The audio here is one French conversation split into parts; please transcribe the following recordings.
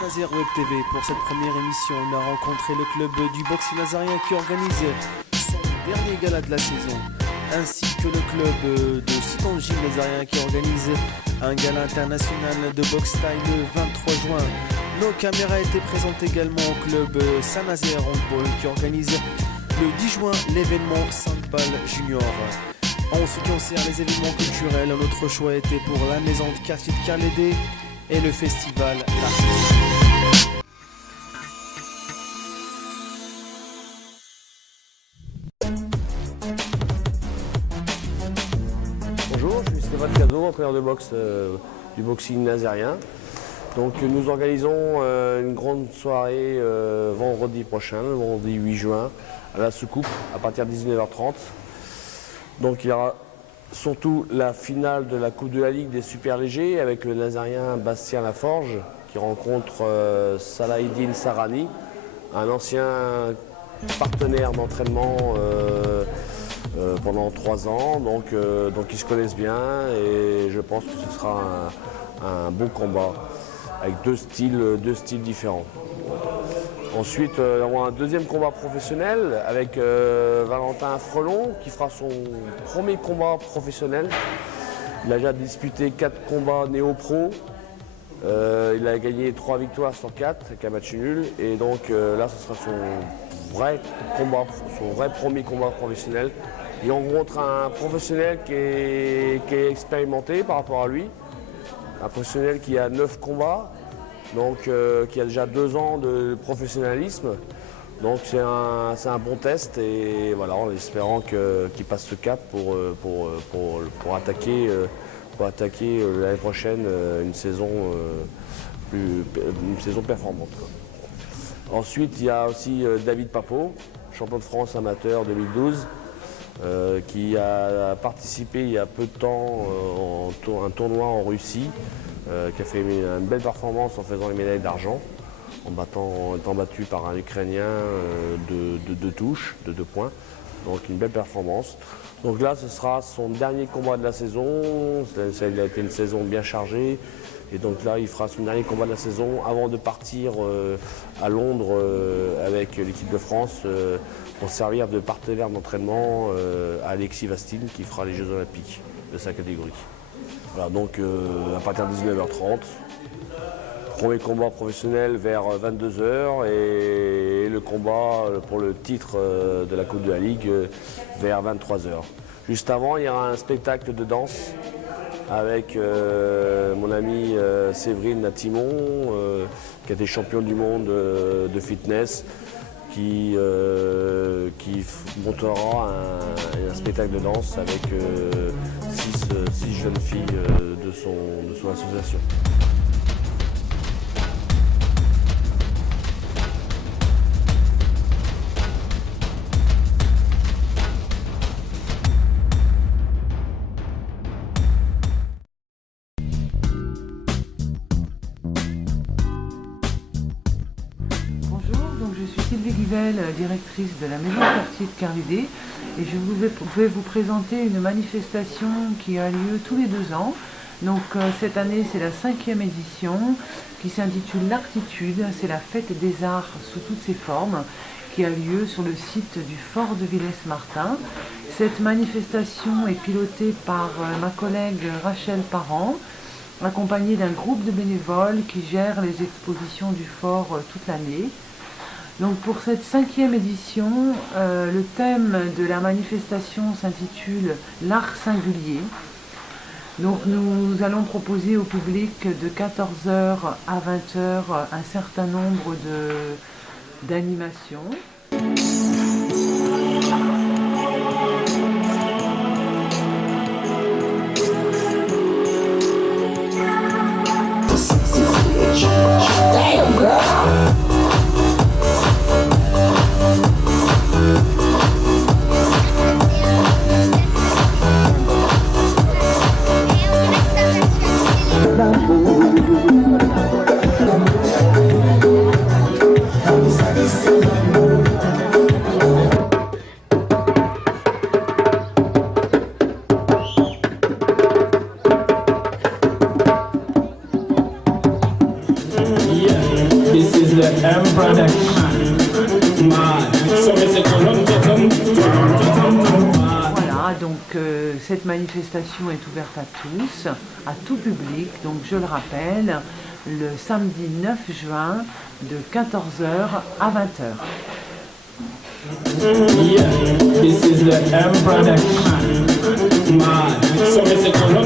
Saint-Nazaire Web TV. Pour cette première émission, on a rencontré le club du boxe nazarien qui organise son dernier gala de la saison, ainsi que le club de Sitangi nazarien qui organise un gala international de boxe style le 23 juin. Nos caméras étaient présentes également au club Saint-Nazaire Handball qui organise le 10 juin l'événement 5 balles junior. En ce qui concerne les événements culturels, notre choix était pour la maison de quartier de Carlédé et le festival L'Artiste. Bonjour, je suis Stéphane Cadeau, entraîneur de boxe du boxing nazérien. Donc nous organisons une grande soirée vendredi prochain, le vendredi 8 juin, à la Soucoupe, à partir de 19h30. Donc il y aura surtout la finale de la Coupe de la Ligue des super légers avec le Nazérien Bastien Laforge qui rencontre Salahidine Sarani, un ancien partenaire d'entraînement pendant 3 ans. Donc ils se connaissent bien et je pense que ce sera un beau combat avec deux styles différents. Ensuite, on aura un deuxième combat professionnel avec Valentin Frelon qui fera son premier combat professionnel. Il a déjà disputé 4 combats néo-pro. Il a gagné 3 victoires sur 4 avec un match nul. Et donc là, ce sera son vrai premier combat professionnel. Il rencontre un professionnel qui est expérimenté par rapport à lui. Un professionnel qui a 9 combats. Donc qui a déjà 2 ans de professionnalisme. Donc c'est un bon test et voilà, en espérant qu'il passe ce cap pour attaquer l'année prochaine une saison performante, quoi. Ensuite il y a aussi David Papot, champion de France amateur 2012, qui a participé il y a peu de temps à un tournoi en Russie. Qui a fait une belle performance en faisant les médailles d'argent, en étant battu par un Ukrainien de 2 touches, de 2 points. Donc une belle performance. Donc là, ce sera son dernier combat de la saison. Ça a été une saison bien chargée. Et donc là, il fera son dernier combat de la saison avant de partir à Londres avec l'équipe de France pour servir de partenaire d'entraînement à Alexis Vastine qui fera les Jeux Olympiques de sa catégorie. Voilà, donc à partir de 19h30, premier combat professionnel vers 22h et le combat pour le titre de la Coupe de la Ligue vers 23h. Juste avant, il y aura un spectacle de danse avec mon ami Séverine Natimon, qui a été champion du monde de fitness, qui montera un spectacle de danse avec 6 jeunes filles de son association. Donc je suis Sylvie Guivel, directrice de la maison de quartier de Carlédé et je vais vous présenter une manifestation qui a lieu tous les 2 ans. Donc cette année c'est la 5e édition qui s'intitule l'Artitude, c'est la fête des arts sous toutes ses formes qui a lieu sur le site du fort de Villers-Martin. Cette manifestation est pilotée par ma collègue Rachel Parent, accompagnée d'un groupe de bénévoles qui gèrent les expositions du fort toute l'année. Donc pour cette 5e édition, le thème de la manifestation s'intitule l'art singulier. Donc nous allons proposer au public de 14h à 20h un certain nombre d'animations. the emperor. Voilà, donc cette manifestation est ouverte à tous, à tout public. Donc je le rappelle, le samedi 9 juin de 14h à 20h. Yeah, this is the emperor. Man, so me say come, man.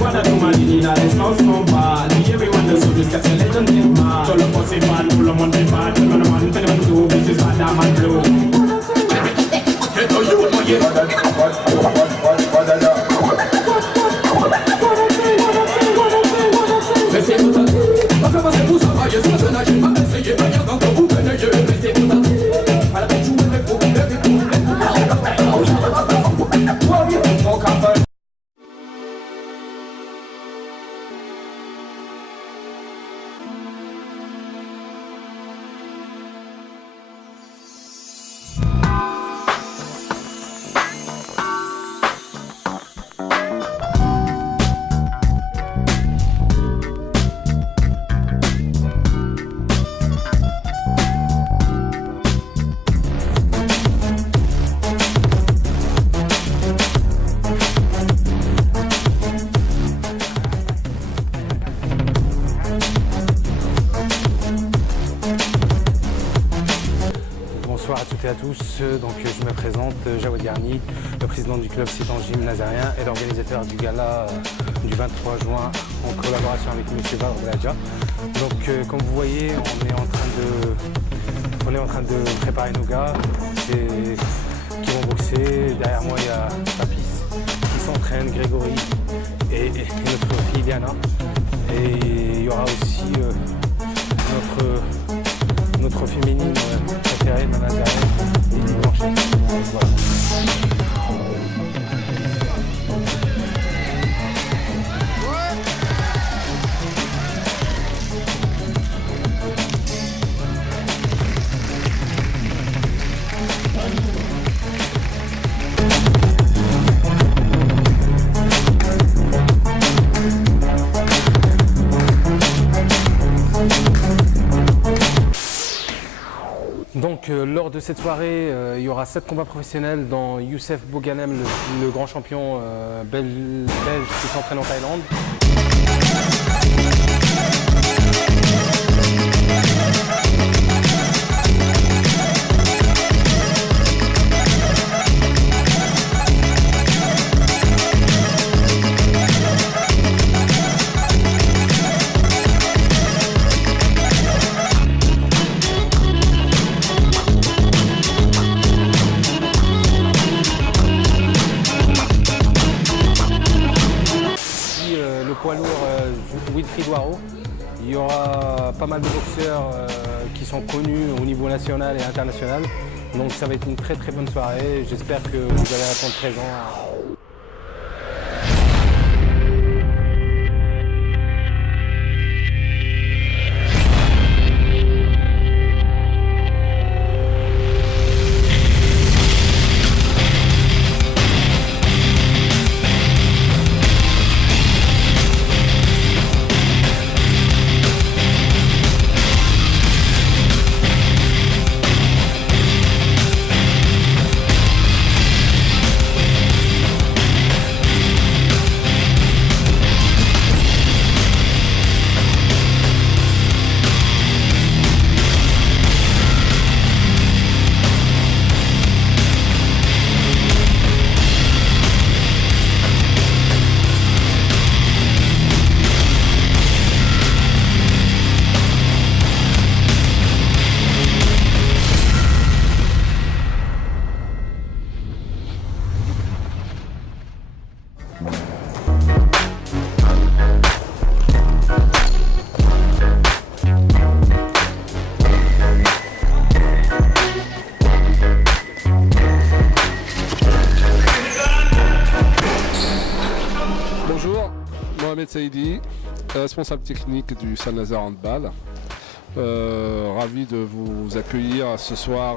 Wanna do my in the sounds no bad. Everyone knows this cause a legend is mad. All the pussy bad, pull them on the bad. Turn on the man, tell them to this is bad, I'm a blue. Get to you, my Bonsoir à toutes et à tous, donc je me présente, Jawed Garni, le président du club Citan Gym Nazarien et l'organisateur du gala du 23 juin en collaboration avec M. Badr Beladja. Donc comme vous voyez, on est en train de préparer nos gars qui vont boxer. Derrière moi il y a Papis qui s'entraîne, Grégory et notre fille Diana. Et il y aura aussi notre féminine préférée, Nana Zahra, Lily Blanchet. Voilà. Donc lors de cette soirée, il y aura 7 combats professionnels dont Youssef Bouganem, le grand champion belge qui s'entraîne en Thaïlande. Poids lourd Wilfried Waro. Il y aura pas mal de boxeurs qui sont connus au niveau national et international. Donc ça va être une très bonne soirée. J'espère que vous allez répondre présent. Bonjour, Mohamed Saïdi, responsable technique du Saint-Nazaire Handball. Ravi de vous accueillir ce soir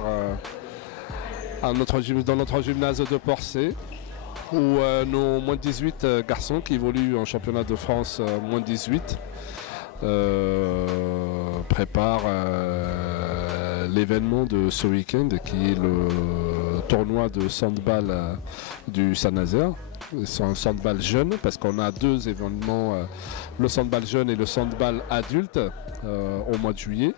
dans notre gymnase de Porcé, où nos moins de 18 garçons qui évoluent en championnat de France moins de 18 prépare l'événement de ce week-end qui est le tournoi de sandball du Saint-Nazaire. C'est un sandball jeune parce qu'on a deux événements, le sandball jeune et le sandball adulte au mois de juillet.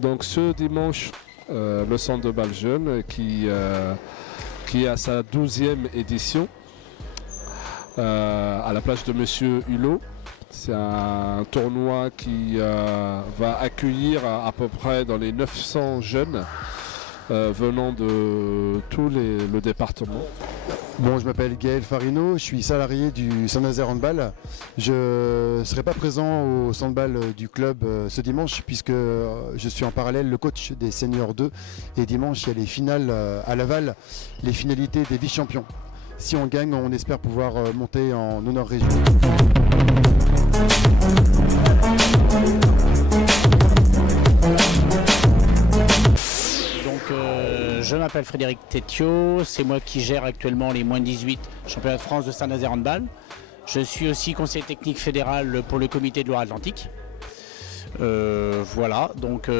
Donc ce dimanche, le sandball jeune qui est à sa 12e édition à la plage de Monsieur Hulot. C'est un tournoi qui va accueillir à peu près dans les 900 jeunes venant de tout le département. Bon, je m'appelle Gaël Farino, je suis salarié du Saint-Nazaire Handball. Je ne serai pas présent au handball du club ce dimanche puisque je suis en parallèle le coach des seniors 2 et dimanche il y a les finales à Laval, les finalités des vice-champions. Si on gagne, on espère pouvoir monter en honneur région. Je m'appelle Frédéric Tétiot, c'est moi qui gère actuellement les moins 18 championnats de France de Saint-Nazaire Handball. Je suis aussi conseiller technique fédéral pour le comité de Loire-Atlantique. Voilà, donc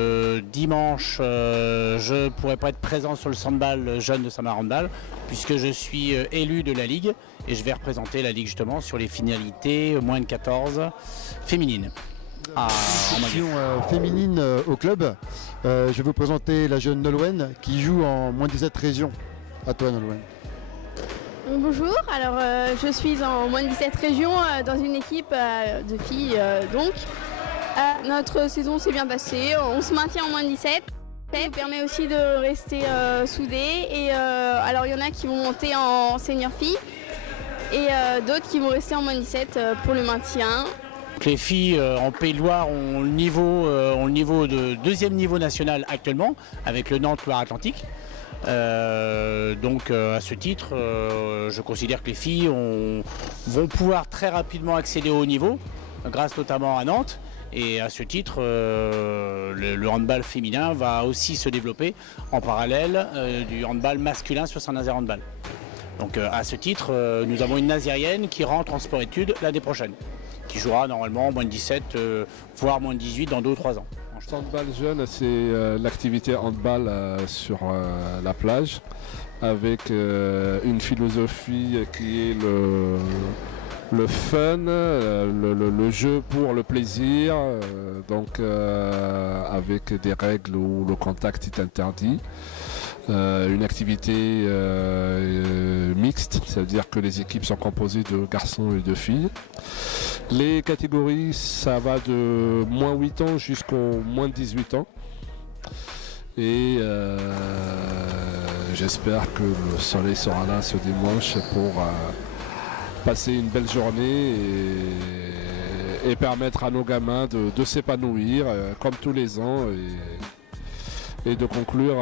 dimanche, je ne pourrai pas être présent sur le handball jeune de Saint-Nazaire Handball puisque je suis élu de la Ligue et je vais représenter la Ligue justement sur les finalités moins de 14 féminines. Section féminine au club. Je vais vous présenter la jeune Nolwenn qui joue en moins 17 régions. À toi Nolwenn. Bonjour, alors je suis en moins de 17 régions dans une équipe de filles donc. Notre saison s'est bien passée, on se maintient en moins de 17. Ça nous permet aussi de rester soudés et alors il y en a qui vont monter en senior filles et d'autres qui vont rester en moins de 17 pour le maintien. Les filles en Pays de Loire ont le niveau de deuxième niveau national actuellement avec le Nantes Loire-Atlantique. Donc à ce titre, je considère que les filles vont pouvoir très rapidement accéder au haut niveau, grâce notamment à Nantes. Et à ce titre, le handball féminin va aussi se développer en parallèle du handball masculin sur Saint-Nazaire Handball. Donc à ce titre, nous avons une nazérienne qui rentre en sport-études l'année prochaine, qui jouera normalement moins de 17, voire moins de 18 dans 2 ou 3 ans. Handball jeune, c'est l'activité handball sur la plage, avec une philosophie qui est le fun, le jeu pour le plaisir, donc avec des règles où le contact est interdit. Une activité mixte, c'est-à-dire que les équipes sont composées de garçons et de filles. Les catégories, ça va de moins 8 ans jusqu'au moins 18 ans. Et j'espère que le soleil sera là ce dimanche pour passer une belle journée et permettre à nos gamins de s'épanouir comme tous les ans. Et de conclure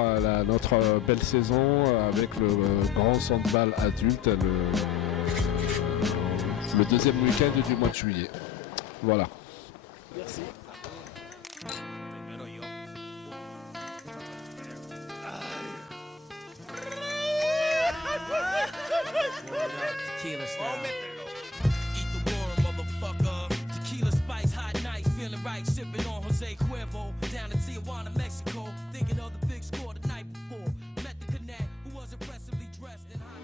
notre belle saison avec le grand handball adulte le deuxième week-end du mois de juillet. Voilà. Merci. Tequila style. Eat the worm, motherfucker. Tequila spice, hot nights, feeling right, sipping on Jose Cuervo. Down in Tijuana, Mexico, thinking of the big score the night before. Met the connect who was impressively dressed in hot.